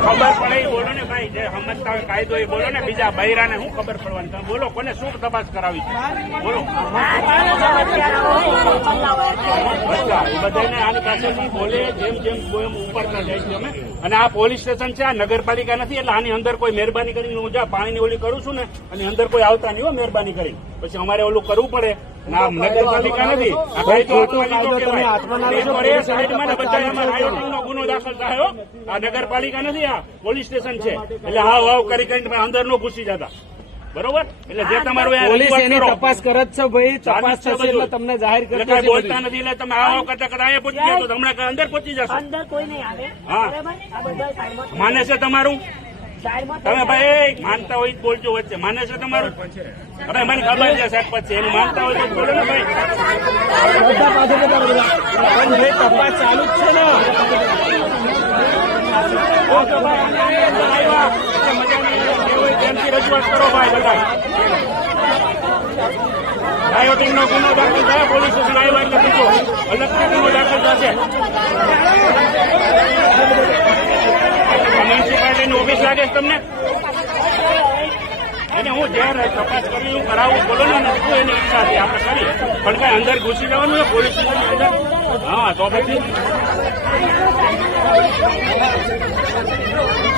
ખબર પડે, બોલો ને ભાઈ, જે સમજતા હોય કાયદો એ બોલો ને, બીજા બૈરાને શું ખબર પડવાની? તમે બોલો, કોને શું તપાસ કરાવી છે? બોલો. બધાને આની પાસેથી બોલે, જેમ જેમ એમ ઉપરતા જાય છે અમે. અને આ પોલીસ સ્ટેશન છે, આ નગરપાલિકા નથી, એટલે આની અંદર કોઈ મહેરબાની કરીને હું જા પાણીની ઓલી કરું છું ને અને અંદર કોઈ આવતા નહીં હો મહેરબાની કરી પછી અમારે ઓલું કરવું પડે. નગરપાલિકા નથી. આ ગુનો દાખલ થાય નગરપાલિકા નથી પોલીસ સ્ટેશન છે. એટલે હાવ હાવ કરી કરીને અંદર નો ઘૂસી જતા. બરોબર? એટલે જે તમારું પોલીસ એની. તપાસ કરે છે ભાઈ તપાસ થશે એટલે તમને જાહેર એટલે કરી કાંઈ દેશે બોલતા નથી એટલે તમે આવો કરતા કરતા અહીંયા પહોંચી તો હમણાં અંદર પહોંચી જશો. અંદર કોઈ નહીં આવે. હા. માને છે તમારું? તમે ભાઈ માનતા હોય તો બોલજો વચ્ચે. માને છે તમારું? હવે મને ખબર છે સાહેબ પછી એનું માનતા હોય તો બોલો ને ભાઈ. તપાસ ચાલુ જ છે ને. રજૂઆત કરો ભાઈ બધા. રાયોટિંગ નો ગુનો દાખલ થાય પોલીસ સ્ટેશન આવ્યા એટલે બીજો અલગથી ગુનો દાખલ થશે. ઓફિસ લાગે છે તમને? એને હું જ્યારે તપાસ કરી હું કરાવું. બોલો ને નથી એની ઈચ્છા હતી આપણે કરી પણ કઈ અંદર ઘૂસી જવાનું પોલીસ અંદર? હા, તો પછી?